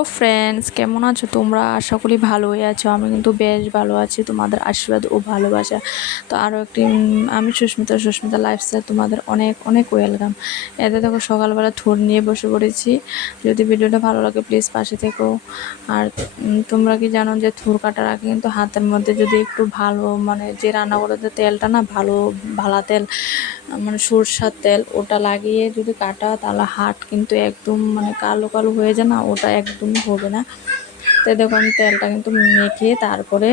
Hello friends কেমন আছো তোমরা? আশা করি ভালোই আছো। আমি কিন্তু বেশ ভালো আছি। তোমাদের আশীর্বাদ ও ভালোবাসা। তো আরও একটি আমি সুস্মিতা সুস্মিতা লাইফস্টাইল তোমাদের অনেক অনেক ওয়েলকাম এতে দেখো সকালবেলা থুর নিয়ে বসে পড়েছি। যদি ভিডিওটা ভালো লাগে প্লিজ পাশে থেকো। আর তোমরা কি জানো যে থুর কাটার আগে কিন্তু হাতের মধ্যে যদি একটু ভালো মানে যে রান্না করাতে তেলটা না, ভালো, ভালা তেল মানে সরষার তেল ওটা লাগিয়ে যদি কাটা তাহলে হাট কিন্তু একদম মানে কালো কালো হয়ে যায় না, ওটা একদম হবে না। তাই দেখো আমি তেলটা কিন্তু মেখে তারপরে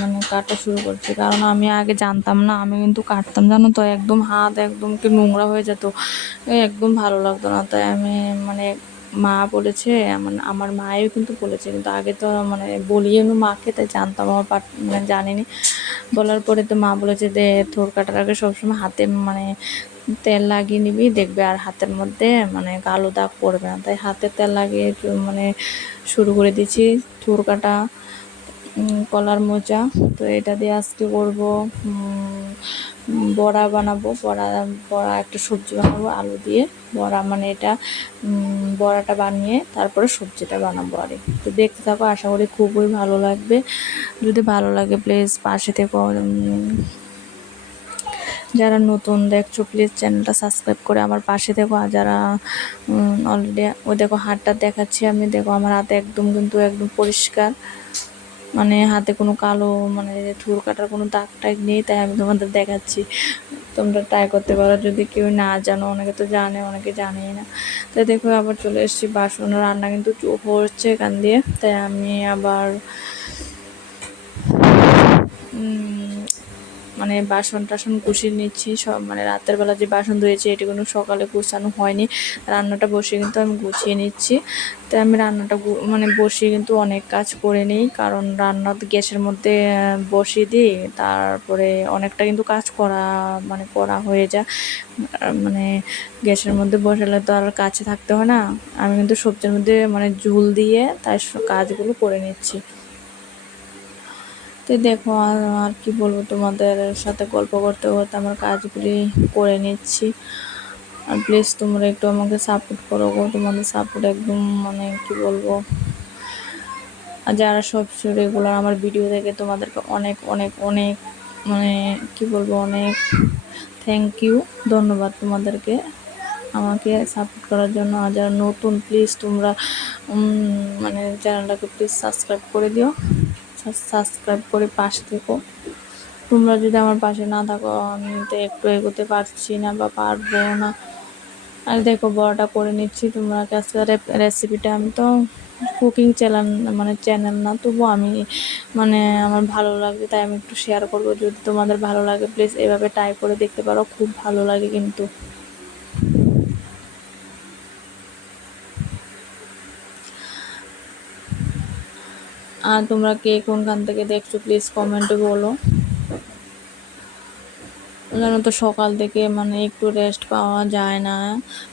মানে কাটা শুরু করছি। কারণ আমি আগে জানতাম না, আমি কিন্তু কাটতাম, জানো তো? একদম হাত একদম কি নোংরা হয়ে যেত। একদম ভালো লাগতো না। তাই আমি মানে মা বলেছে আমার আমার মায়েও কিন্তু বলেছে, কিন্তু আগে তো মানে বলিয়ে নি মাকে, তাই জানতাম, আমার পাট মানে জানিনি। বলার পরে তো মা বলেছে যে থোর কাটার আগে সবসময় হাতে মানে তেল লাগিয়ে নিবি, দেখবে আর হাতের মধ্যে মানে কালো দাগ পড়বে না। তাই হাতে তেল লাগিয়ে মানে শুরু করে দিয়েছি থুর কাটা কলার মোচা। তো এটা দিয়ে আজকে করব বড়া বানাবো, বড়া বড়া একটা সবজি বানাবো, আলু দিয়ে। বড়া মানে এটা বড়াটা বানিয়ে তারপরে সবজিটা বানাবো আরে তো দেখতে থাকো, আশা করি খুবই ভালো লাগবে। যদি ভালো লাগে প্লিজ পাশে থেকে যারা নতুন দেখছ প্লিজ চ্যানেলটা সাবস্ক্রাইব করে আমার পাশে দেখো আর যারা অলরেডি ওই দেখো হাতটা দেখাচ্ছি আমি, দেখো আমার হাতে একদম কিন্তু একদম পরিষ্কার। মানে হাতে কোনো কালো মানে থুর কাটার কোনো দাগ টাগ নেই, তাই আমি তোমাদের দেখাচ্ছি। তোমরা ট্রাই করতে পারো, যদি কেউ না জানো, অনেকে তো জানে, অনেকে জানেই না। তাই দেখো, আবার চলে এসেছি বাসন, রান্না কিন্তু হচ্ছে এখান দিয়ে। তাই আমি আবার মানে বাসন টাসন গুছিয়ে নিচ্ছি সব মানে রাতের বেলা যে বাসন ধুয়েছি এটি কোনো সকালে গুছানো হয়নি। রান্নাটা বসে কিন্তু আমি গুছিয়ে নিচ্ছি। তাই আমি রান্নাটা মানে বসিয়ে কিন্তু অনেক কাজ করে নিই, কারণ রান্না গ্যাসের মধ্যে বসিয়ে দিই, তারপরে অনেকটা কিন্তু কাজ করা মানে করা হয়ে যায়। মানে গ্যাসের মধ্যে বসালে তো আর কাছে থাকতে হয় না। আমি কিন্তু সবজির মধ্যে মানে ঝুল দিয়ে তাই কাজগুলো করে নিচ্ছি। তো দেখো, আর কি বলব তোমাদের সাথে গল্প করতে করতে আমার কাজগুলি করে নিচ্ছি। আর প্লিজ তোমরা একটু আমাকে সাপোর্ট করো গো, তোমাদের সাপোর্ট একদম মানে কি বলব? আর যারা সব রেগুলার আমার ভিডিও দেখে তোমাদেরকে অনেক অনেক অনেক মানে কি বলব, অনেক থ্যাংক ইউ ধন্যবাদ তোমাদেরকে আমাকে সাপোর্ট করার জন্য। আর যারা নতুন প্লিজ তোমরা মানে চ্যানেলটাকে প্লিজ সাবস্ক্রাইব করে দিও। সাবস্ক্রাইব করে পাশে থেকো। তোমরা যদি আমার পাশে না থাকো, আমি তো একটু এগোতে পারছি না বা পারব না। আর দেখো, বড়াটা করে নিচ্ছি, তোমরা কাছে রেসিপিটা আমি তো কুকিং চ্যানেল মানে চ্যানেল না তবু আমি মানে আমার ভালো লাগে তাই আমি একটু শেয়ার করব। যদি তোমাদের ভালো লাগে প্লিজ এভাবে ট্রাই করে দেখতে পারো, খুব ভালো লাগে কিন্তু। আর তোমরা কে কোনখান থেকে দেখছ প্লিজ কমেন্টে বলো। জানো তো সকাল থেকে মানে একটু রেস্ট পাওয়া যায় না।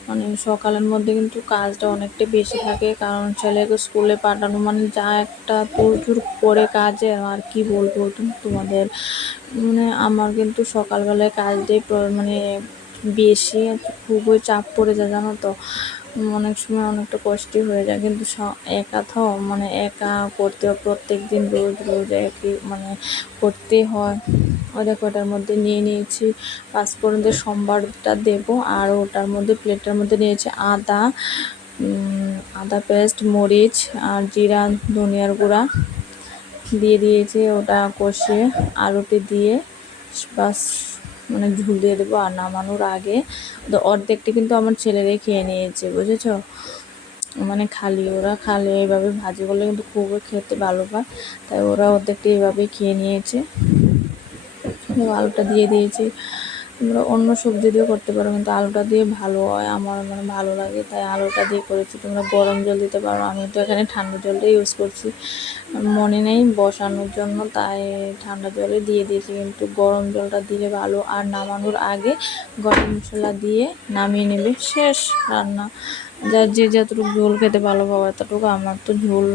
মানে সকালের মধ্যে কিন্তু কাজটা অনেকটা বেশি থাকে, কারণ ছেলেকে স্কুলে পাঠানো মানে যা একটা প্রচুর করে কাজে, আর কি বলব তোমাদের? মানে আমার কিন্তু সকালবেলায় কাজটাই মানে বেশি, খুবই চাপ পড়ে যায় জানো তো। অনেক সময় অনেকটা কষ্টই হয়ে যায়, কিন্তু একা তো মানে একা করতে হয় প্রত্যেক দিন রোজ রোজ একই মানে করতেই হয়। ওই দেখো, ওটার মধ্যে নিয়ে নিয়েছি পাঁচফোড়নদের সম্বারটা দেবো, আর ওটার মধ্যে প্লেটের মধ্যে নিয়েছি আদা আদা পেস্ট, মরিচ, আর জিরা, ধনিয়ার গুঁড়া। দিয়ে দিয়েছি ওটা কষিয়ে আলুটি দিয়ে বাস মানে ঝুল দিয়ে দেবো আর নামানোর আগে অর্ধেকটি কিন্তু আমার ছেলেরাই খেয়ে নিয়েছে, বুঝেছ? মানে খালি, ওরা খালি এইভাবে ভাজি করলে কিন্তু খুব খেতে ভালো পায় তাই ওরা অর্ধেকটা এইভাবেই খেয়ে নিয়েছে। আলুটা দিয়ে দিয়েছি। তোমরা অন্য সবজি দিয়েও করতে পারো, কিন্তু আলুটা দিয়ে ভালো হয়, আমার মানে ভালো লাগে, তাই আলুটা দিয়ে করেছি। তোমরা গরম জল দিতে পারো আমি তো এখানে ঠান্ডা জলটাই ইউজ করছি। মনে নেই বসানোর জন্য, তাই ঠান্ডা জলে দিয়ে দিয়েছি, কিন্তু গরম জলটা দিলে ভালো, আর নামানোর আগে গরম মশলা দিয়ে নামিয়ে নেবে শেষ রান্না। যার যে যতটুকু ঝোল খেতে ভালো পাবো এতটুকু আমার তো ঝোল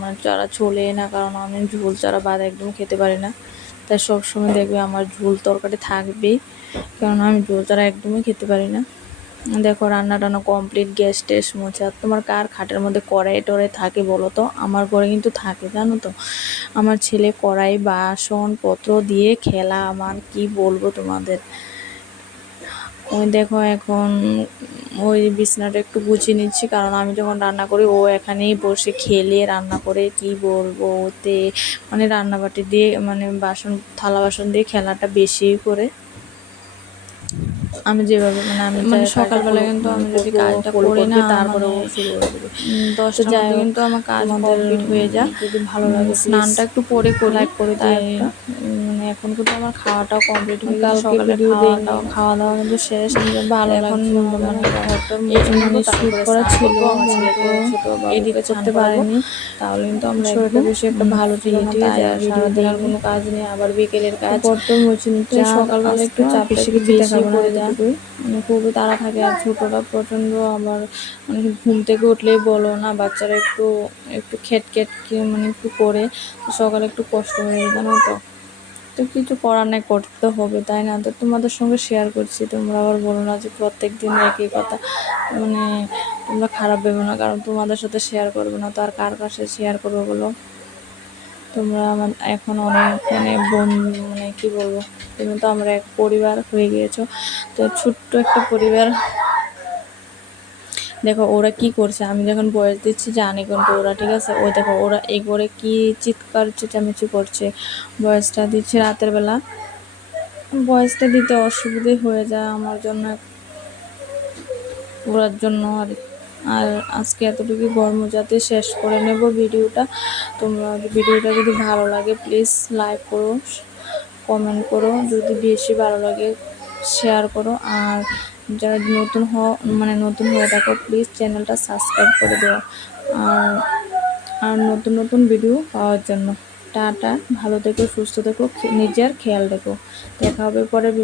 মানে চারা চলে না, কারণ আমি ঝোল, চারা বাদ একদম খেতে পারি না। তাই সবসময় দেখবে আমার ঝোল তরকারি থাকবেই। কারণ আমি ঝোল তারা একদমই খেতে পারি না। দেখো রান্না টান্না কমপ্লিট গ্যাস টেস আর তোমার কার খাটের মধ্যে কড়াই টড়াই থাকে বলো তো? আমার ঘরে কিন্তু থাকে, জানো তো? আমার ছেলে কড়াই বাসন পত্র দিয়ে খেলা, আমার কি বলব তোমাদের? ওই দেখো এখন ওই বিছনাটা একটু গুছিয়ে নিচ্ছি, কারণ আমি যখন রান্না করি ও এখানেই বসে খেলে, রান্না করে কি বলব ওতে। মানে রান্নাবাটি দিয়ে মানে বাসন, থালা বাসন দিয়ে খেলাটা বেশি করে। আমি যেভাবে মানে আমি মানে সকালবেলা কিন্তু আমি যদি কাজটা ফুল করি না, তারপরে মানে শুরু করে দেবে। দশটার যাই কিন্তু আমার কাজ কমপ্লিট হয়ে যায়। যদি ভালো লাগে স্নানটা একটু পরে করি লাইক করে তাই মানে এখন কিন্তু আমার খাওয়াটাও কমপ্লিট হয়ে কালকে সকালে খাওয়াটাও খাওয়া দাওয়া কিন্তু শেষ। ভালো এখন মানে তারপরে করা ছিল, করব, আমার ছেলেকে ছোট বাবুকে করতে। পারিনি। তাহলে কিন্তু আমরা শরীরটা একটু, বেশি একটা ভালো তাই আর সারাদিন আর কোনো কাজ নেই আবার বিকেলের কাজ। পরটা মুছে সকালবেলা একটু চাপ বেশি বেশি বেশি করে যায় এতটুকুই। মানে খুবই তাড়া থাকে আর ছোটরা প্রচণ্ড আবার মানে ঘুম থেকে উঠলেই বলো না, বাচ্চারা একটু একটু খেট খেট মানে একটু করে, সকালে একটু কষ্ট হয়ে জানো তো? তো কিছু করার নাই, করতে হবে, তাই না? তো তোমাদের সঙ্গে শেয়ার করছি, তোমরা আবার বলো না যে প্রত্যেক দিন একই কথা। মানে তোমরা খারাপ ভেবো না, কারণ তোমাদের সাথে শেয়ার করব না, তো আর কার কাছে শেয়ার করব বলো? তোমরা আমার এখন অনেক মানে বন্ধু মানে কি বলব, তুমি তো আমরা এক পরিবার হয়ে গিয়েছো। তো ছোট্ট একটা পরিবার। দেখো, ওরা কি করছে? আমি যখন বয়স দিচ্ছি জানি, কিন্তু ওরা, ঠিক আছে? ওই দেখো, ওরা এই করে কি চিৎকার, চেঁচামেচি করছে। বয়সটা দিচ্ছে রাতের বেলা। বয়সটা দিতে অসুবিধে হয়ে যায় আমার জন্য ওরার জন্য আর আর আজকে এতটুকু গরম যাতে শেষ করে নেব ভিডিওটা। তোমরা ভিডিওটা যদি ভালো লাগে প্লিজ লাইক করো কমেন্ট করো। যদি বেশি ভালো লাগে শেয়ার করো। আর যারা নতুন হ মানে নতুন হয়ে থাকো প্লিজ চ্যানেলটা সাবস্ক্রাইব করে দিও। আর আর নতুন নতুন ভিডিও পাওয়ার জন্য। টাটা, ভালো থেকো, সুস্থ থেকো নিজের খেয়াল রেখো। দেখা হবে পরে